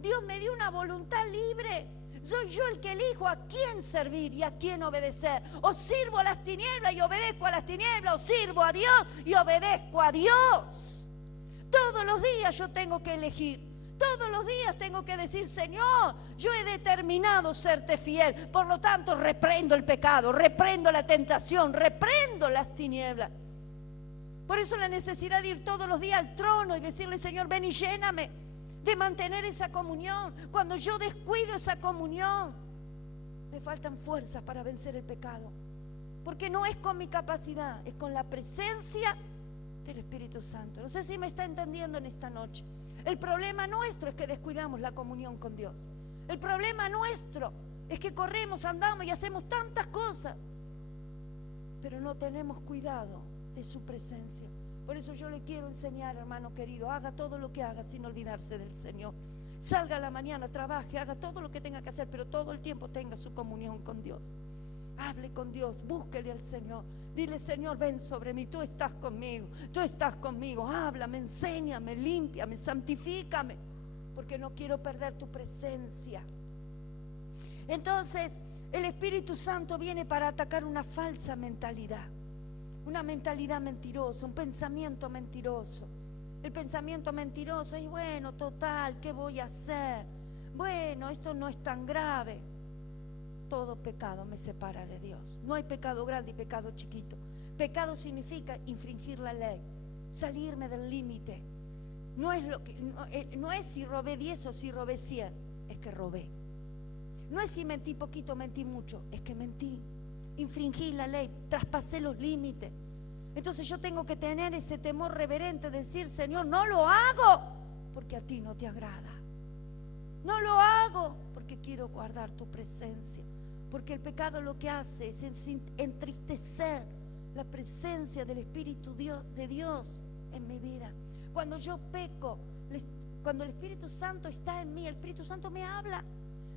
Dios me dio una voluntad libre. Soy yo el que elijo a quién servir y a quién obedecer. O sirvo a las tinieblas y obedezco a las tinieblas, o sirvo a Dios y obedezco a Dios. Todos los días yo tengo que elegir. Todos los días tengo que decir, Señor, yo he determinado serte fiel. Por lo tanto, reprendo el pecado, reprendo la tentación, reprendo las tinieblas. Por eso la necesidad de ir todos los días al trono y decirle, Señor, ven y lléname. De mantener esa comunión. Cuando yo descuido esa comunión, me faltan fuerzas para vencer el pecado. Porque no es con mi capacidad, es con la presencia del Espíritu Santo. No sé si me está entendiendo en esta noche. El problema nuestro es que descuidamos la comunión con Dios. El problema nuestro es que corremos, andamos y hacemos tantas cosas, pero no tenemos cuidado de su presencia. Por eso yo le quiero enseñar, hermano querido, haga todo lo que haga sin olvidarse del Señor. Salga a la mañana, trabaje, haga todo lo que tenga que hacer, pero todo el tiempo tenga su comunión con Dios. Hable con Dios, búsquele al Señor. Dile, Señor, ven sobre mí, tú estás conmigo, háblame, enséñame, límpiame, santifícame, porque no quiero perder tu presencia. Entonces, el Espíritu Santo viene para atacar una falsa mentalidad. Una mentalidad mentirosa, un pensamiento mentiroso. El pensamiento mentiroso es, bueno, total, ¿qué voy a hacer? Bueno, esto no es tan grave. Todo pecado me separa de Dios. No hay pecado grande y pecado chiquito. Pecado significa infringir la ley, salirme del límite. No es si robé 10 o si robé 100, es que robé. No es si mentí poquito, mentí mucho, es que mentí. Infringí la ley, traspasé los límites. Entonces yo tengo que tener ese temor reverente de decir, Señor, no lo hago porque a ti no te agrada. No lo hago porque quiero guardar tu presencia. Porque el pecado lo que hace es entristecer la presencia del Espíritu de Dios en mi vida. Cuando yo peco, cuando el Espíritu Santo está en mí, el Espíritu Santo me habla.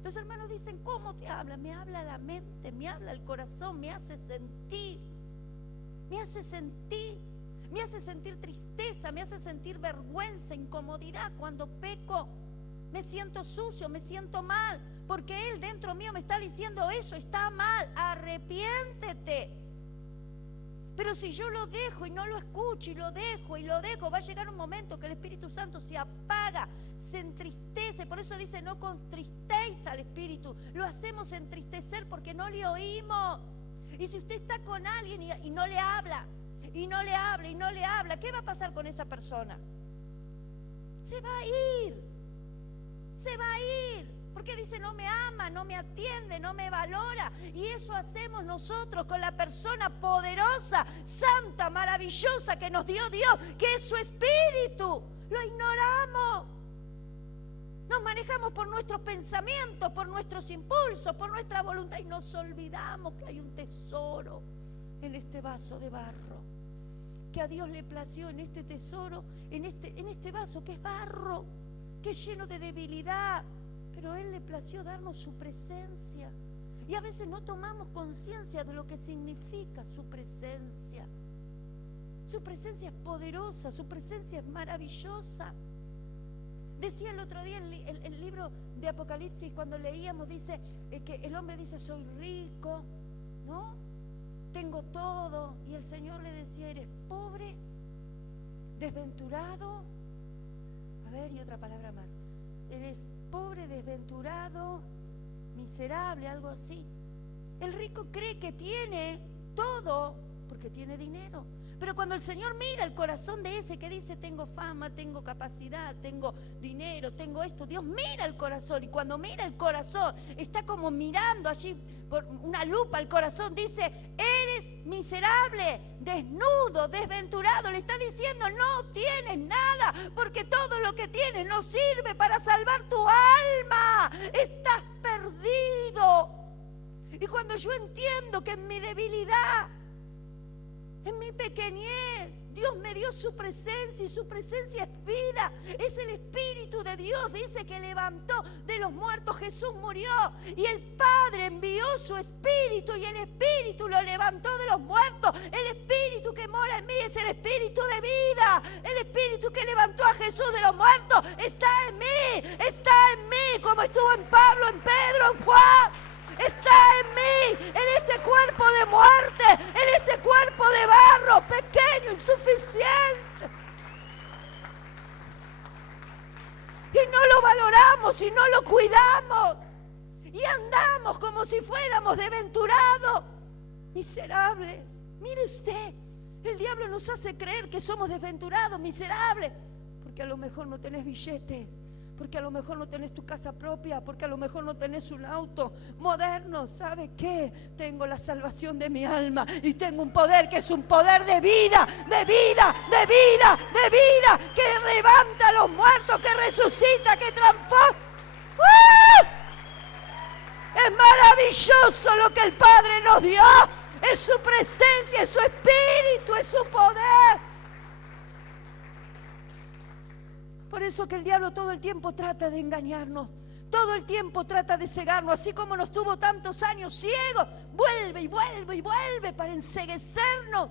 Los hermanos dicen, ¿cómo te habla? Me habla la mente, me habla el corazón, me hace sentir, me hace sentir tristeza, me hace sentir vergüenza, incomodidad. Cuando peco, me siento sucio, me siento mal, porque Él dentro mío me está diciendo, eso está mal, arrepiéntete. Pero si yo lo dejo y no lo escucho y lo dejo, va a llegar un momento que el Espíritu Santo se apaga, se entristece. Por eso dice, no contristéis al Espíritu. Lo hacemos entristecer porque no le oímos. Y si usted está con alguien y no le habla, y no le habla y no le habla, ¿qué va a pasar con esa persona? Se va a ir. Se va a ir. Porque dice, no me ama, no me atiende, no me valora. Y eso hacemos nosotros con la persona poderosa, santa, maravillosa que nos dio Dios, que es su Espíritu. Lo ignoramos. Nos manejamos por nuestros pensamientos, por nuestros impulsos, por nuestra voluntad y nos olvidamos que hay un tesoro en este vaso de barro. Que a Dios le plació en este tesoro, en este vaso que es barro, que es lleno de debilidad. Pero Él le plació darnos su presencia. Y a veces no tomamos conciencia de lo que significa su presencia. Su presencia es poderosa, su presencia es maravillosa. Decía el otro día el libro de Apocalipsis, cuando leíamos, dice que el hombre dice, soy rico, ¿no? Tengo todo. Y el Señor le decía, eres pobre, desventurado. A ver, y otra palabra más. Eres pobre, desventurado, miserable, algo así. El rico cree que tiene todo porque tiene dinero. Pero cuando el Señor mira el corazón de ese que dice, tengo fama, tengo capacidad, tengo dinero, tengo esto, Dios mira el corazón. Y cuando mira el corazón, está como mirando allí por una lupa al corazón, dice, eres miserable, desnudo, desventurado. Le está diciendo, no tienes nada, porque todo lo que tienes no sirve para salvar tu alma. Estás perdido. Y cuando yo entiendo que en mi debilidad, en mi pequeñez, Dios me dio su presencia y su presencia es vida, es el Espíritu de Dios. Dice que levantó de los muertos, Jesús murió y el Padre envió su Espíritu y el Espíritu lo levantó de los muertos. El Espíritu que mora en mí es el Espíritu de vida. El Espíritu que levantó a Jesús de los muertos está en mí, como estuvo en Pablo, en Pedro, en Juan. Está en mí, en este cuerpo de muerte, en este cuerpo de barro, pequeño, insuficiente. Y no lo valoramos y no lo cuidamos. Y andamos como si fuéramos desventurados, miserables. Mire usted, el diablo nos hace creer que somos desventurados, miserables, porque a lo mejor no tenés billete. Porque a lo mejor no tenés tu casa propia, porque a lo mejor no tenés un auto moderno. ¿Sabe qué? Tengo la salvación de mi alma y tengo un poder que es un poder de vida, de vida, de vida, de vida, que levanta a los muertos, que resucita, que transforma. ¡Uh! Es maravilloso lo que el Padre nos dio. Es su presencia, es su Espíritu, es su poder. Por eso que el diablo todo el tiempo trata de engañarnos, todo el tiempo trata de cegarnos, así como nos tuvo tantos años ciegos, vuelve y vuelve y vuelve para enceguecernos,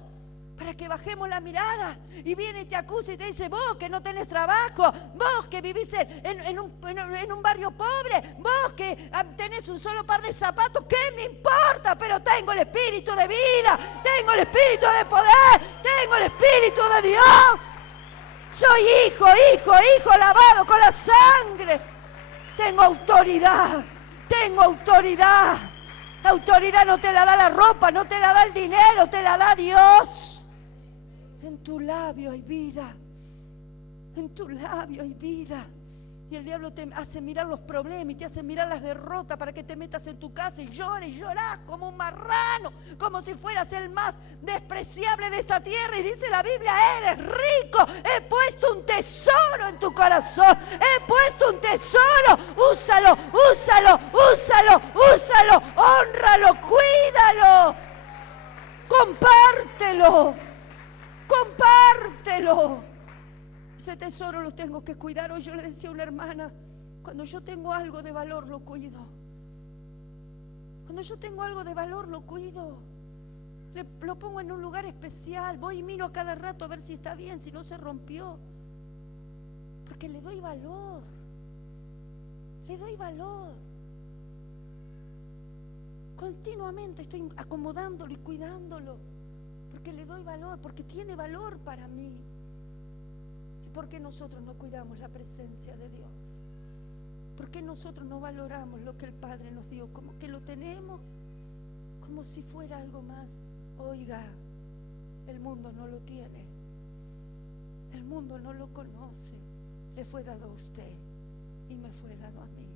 para que bajemos la mirada. Y viene y te acusa y te dice, vos que no tenés trabajo, vos que vivís en un barrio pobre, vos que tenés un solo par de zapatos, ¿qué me importa? Pero tengo el Espíritu de vida, tengo el Espíritu de poder, tengo el Espíritu de Dios. Soy hijo, lavado con la sangre. Tengo autoridad, tengo autoridad. La autoridad no te la da la ropa, no te la da el dinero, te la da Dios. En tu labio hay vida, en tu labio hay vida. Y el diablo te hace mirar los problemas y te hace mirar las derrotas para que te metas en tu casa y llorás como un marrano, como si fueras el más despreciable de esta tierra. Y dice la Biblia, eres rico, he puesto un tesoro en tu corazón, he puesto un tesoro, úsalo, úsalo, úsalo, úsalo, hónralo, cuídalo, compártelo, compártelo. Ese tesoro lo tengo que cuidar. Hoy yo le decía a una hermana, cuando yo tengo algo de valor lo cuido. Cuando yo tengo algo de valor lo cuido. Lo pongo en un lugar especial. Voy y miro a cada rato a ver si está bien, si no se rompió. Porque le doy valor. Le doy valor. Continuamente estoy acomodándolo y cuidándolo. Porque le doy valor, porque tiene valor para mí. ¿Por qué nosotros no cuidamos la presencia de Dios? ¿Por qué nosotros no valoramos lo que el Padre nos dio? Como que lo tenemos como si fuera algo más. Oiga, El mundo no lo tiene. El mundo no lo conoce. Le fue dado a usted y me fue dado a mí.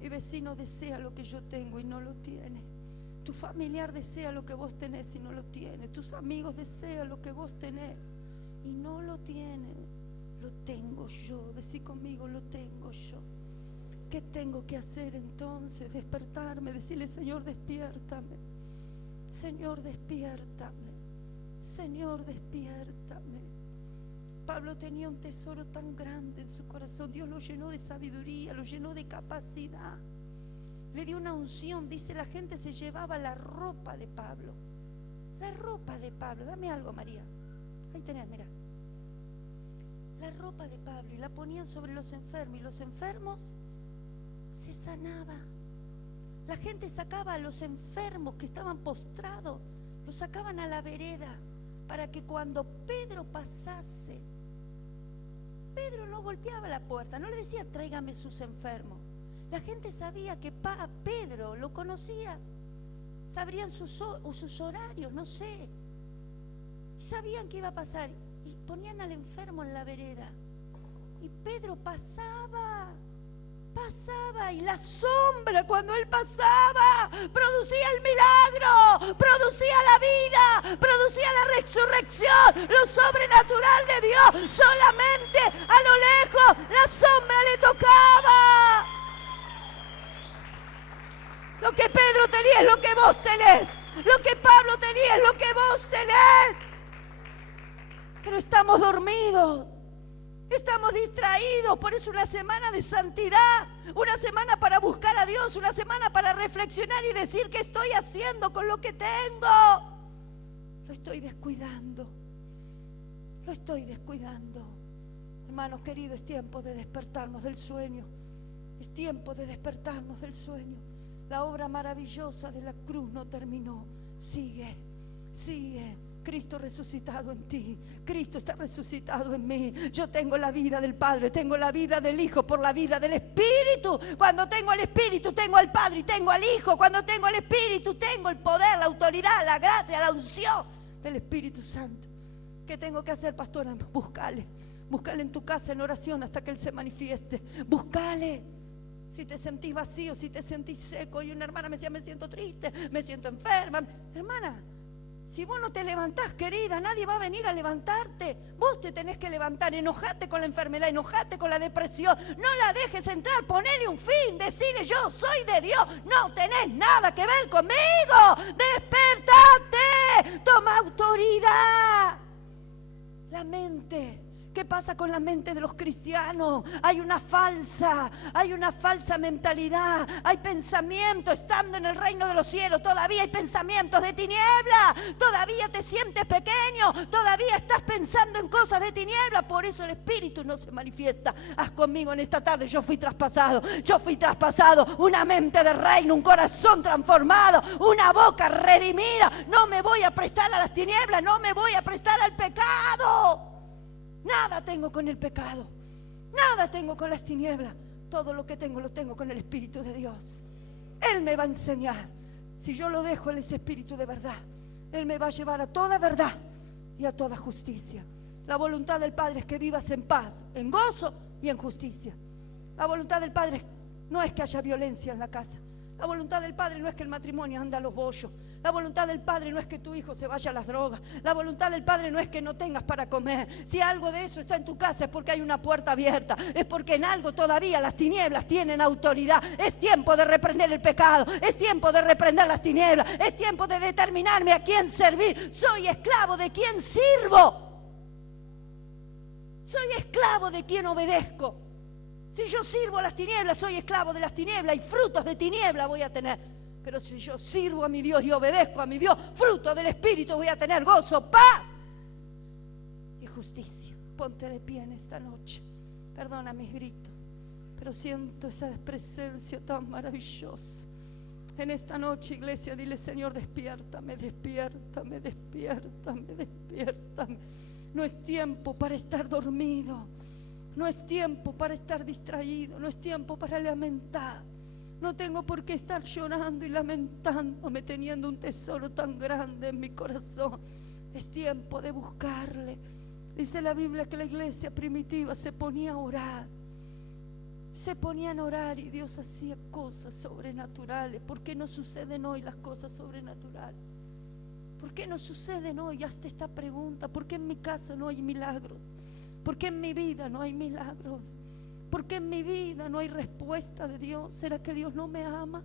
Mi vecino desea lo que yo tengo y no lo tiene. Tu familiar desea lo que vos tenés y no lo tiene. Tus amigos desean lo que vos tenés y no lo tienen. Lo tengo yo. Decí conmigo, lo tengo yo. ¿Qué tengo que hacer entonces? Despertarme, decirle: Señor, despiértame. Señor, despiértame. Señor, despiértame. Pablo tenía un tesoro tan grande en su corazón. Dios lo llenó de sabiduría, lo llenó de capacidad. Le dio una unción. Dice, la gente se llevaba la ropa de Pablo. La ropa de Pablo. Dame algo, María. Ahí tenés, mira. La ropa de Pablo. Y la ponían sobre los enfermos. Y los enfermos se sanaban. La gente sacaba a los enfermos que estaban postrados. Los sacaban a la vereda. Para que cuando Pedro pasase, Pedro no golpeaba la puerta, no le decía: tráigame sus enfermos. La gente sabía que Pedro lo conocía, sabrían sus horarios, no sé, y sabían que iba a pasar, y ponían al enfermo en la vereda, y Pedro pasaba, y la sombra, cuando él pasaba, producía el milagro, producía la vida, producía la resurrección, lo sobrenatural de Dios. Solamente a lo lejos la sombra le tocaba. Lo que Pedro tenía es lo que vos tenés, lo que Pablo tenía es lo que vos tenés. Pero estamos dormidos. Estamos distraídos. Por eso una semana de santidad, una semana para buscar a Dios, una semana para reflexionar y decir: ¿qué estoy haciendo con lo que tengo? Lo estoy descuidando. Lo estoy descuidando. Hermanos queridos, es tiempo de despertarnos del sueño. Es tiempo de despertarnos del sueño. La obra maravillosa de la cruz no terminó. Sigue, sigue. Cristo resucitado en ti, Cristo está resucitado en mí. Yo tengo la vida del Padre, tengo la vida del Hijo por la vida del Espíritu. Cuando tengo el Espíritu, tengo al Padre y tengo al Hijo. Cuando tengo el Espíritu, tengo el poder, la autoridad, la gracia, la unción del Espíritu Santo. ¿Qué tengo que hacer, pastora? Búscale en tu casa en oración hasta que Él se manifieste. Búscale. Si te sentís vacío, si te sentís seco. Y una hermana me decía: me siento triste, me siento enferma. Hermana, si vos no te levantás, querida, nadie va a venir a levantarte. Vos te tenés que levantar. Enojate con la enfermedad, enojate con la depresión. No la dejes entrar, ponele un fin. Decirle: yo soy de Dios, no tenés nada que ver conmigo. Despertate, toma autoridad. La mente. ¿Qué pasa con la mente de los cristianos? Hay una falsa mentalidad, hay pensamientos. Estando en el reino de los cielos todavía hay pensamientos de tiniebla, todavía te sientes pequeño, todavía estás pensando en cosas de tiniebla. Por eso el Espíritu no se manifiesta. Haz conmigo en esta tarde: yo fui traspasado, una mente de reino, un corazón transformado, una boca redimida. No me voy a prestar a las tinieblas, no me voy a prestar al pecado. Nada tengo con el pecado, nada tengo con las tinieblas. Todo lo que tengo lo tengo con el Espíritu de Dios. Él me va a enseñar. Si yo lo dejo, Él es Espíritu de verdad. Él me va a llevar a toda verdad y a toda justicia. La voluntad del Padre es que vivas en paz, en gozo y en justicia. La voluntad del Padre no es que haya violencia en la casa. La voluntad del Padre no es que el matrimonio ande a los bollos. La voluntad del Padre no es que tu hijo se vaya a las drogas. La voluntad del Padre no es que no tengas para comer. Si algo de eso está en tu casa es porque hay una puerta abierta. Es porque en algo todavía las tinieblas tienen autoridad. Es tiempo de reprender el pecado. Es tiempo de reprender las tinieblas. Es tiempo de determinarme a quién servir. Soy esclavo de quién sirvo. Soy esclavo de quién obedezco. Si yo sirvo a las tinieblas, soy esclavo de las tinieblas y frutos de tiniebla voy a tener. Pero si yo sirvo a mi Dios y obedezco a mi Dios, fruto del Espíritu voy a tener: gozo, paz y justicia. Ponte de pie en esta noche. Perdona mis gritos, pero siento esa presencia tan maravillosa. En esta noche, iglesia, dile: Señor, despiértame, despiértame, despiértame, despiértame. No es tiempo para estar dormido. No es tiempo para estar distraído. No es tiempo para lamentar. No tengo por qué estar llorando y lamentándome teniendo un tesoro tan grande en mi corazón. Es tiempo de buscarle. Dice la Biblia que la iglesia primitiva se ponía a orar. Se ponían a orar y Dios hacía cosas sobrenaturales. ¿Por qué no suceden hoy las cosas sobrenaturales? ¿Por qué no suceden hoy? Hazte esta pregunta. ¿Por qué en mi casa no hay milagros? ¿Por qué en mi vida no hay milagros? ¿Por qué en mi vida no hay respuesta de Dios? ¿Será que Dios no me ama?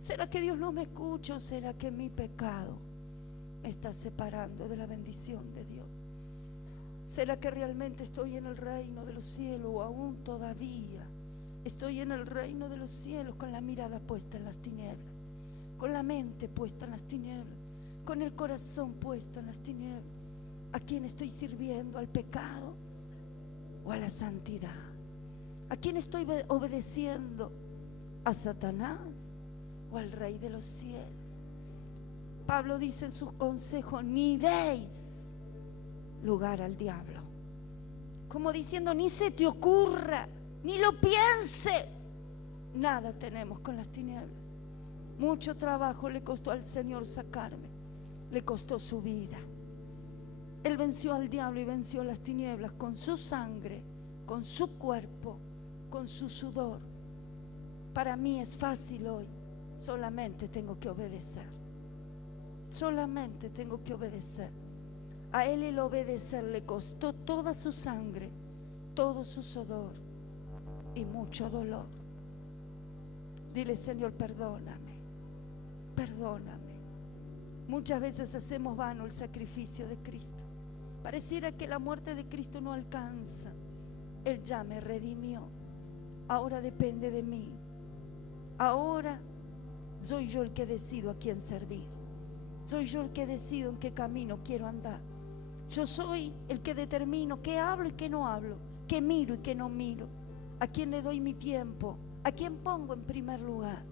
¿Será que Dios no me escucha? ¿O será que mi pecado me está separando de la bendición de Dios? ¿Será que realmente estoy en el reino de los cielos o aún todavía estoy en el reino de los cielos con la mirada puesta en las tinieblas, con la mente puesta en las tinieblas, con el corazón puesto en las tinieblas? ¿A quién estoy sirviendo? ¿Al pecado o a la santidad? ¿A quién estoy obedeciendo? ¿A Satanás o al Rey de los cielos? Pablo dice en sus consejos: ni deis lugar al diablo. Como diciendo, ni se te ocurra, ni lo pienses. Nada tenemos con las tinieblas. Mucho trabajo le costó al Señor sacarme, le costó su vida. Él venció al diablo y venció las tinieblas con su sangre, con su cuerpo, con su sudor. Para mí es fácil hoy. Solamente tengo que obedecer. Solamente tengo que obedecer. A Él el obedecer le costó toda su sangre, todo su sudor y mucho dolor. Dile: Señor, perdóname, perdóname. Muchas veces hacemos vano el sacrificio de Cristo. Pareciera que la muerte de Cristo no alcanza. Él ya me redimió. Ahora depende de mí. Ahora soy yo el que decido a quién servir. Soy yo el que decido en qué camino quiero andar. Yo soy el que determino qué hablo y qué no hablo, qué miro y qué no miro, a quién le doy mi tiempo, a quién pongo en primer lugar.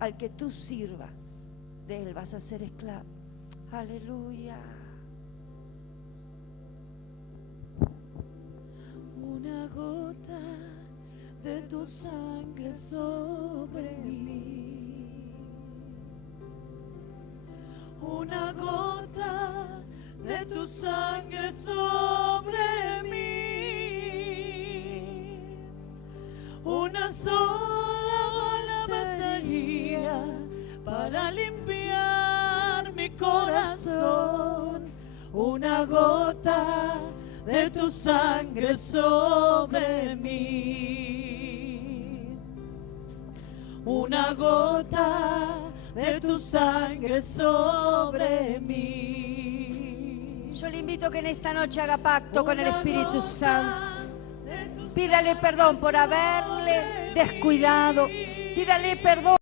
Al que tú sirvas, de él vas a ser esclavo. Aleluya. Una gota de tu sangre sobre mí. Una gota de tu sangre sobre mí. Una sola bastaría para limpiar mi corazón. Una gota de tu sangre sobre mí. Una gota de tu sangre sobre mí. Yo le invito a que en esta noche haga pacto con el Espíritu Santo. Pídale perdón por haberle descuidado. Pídale perdón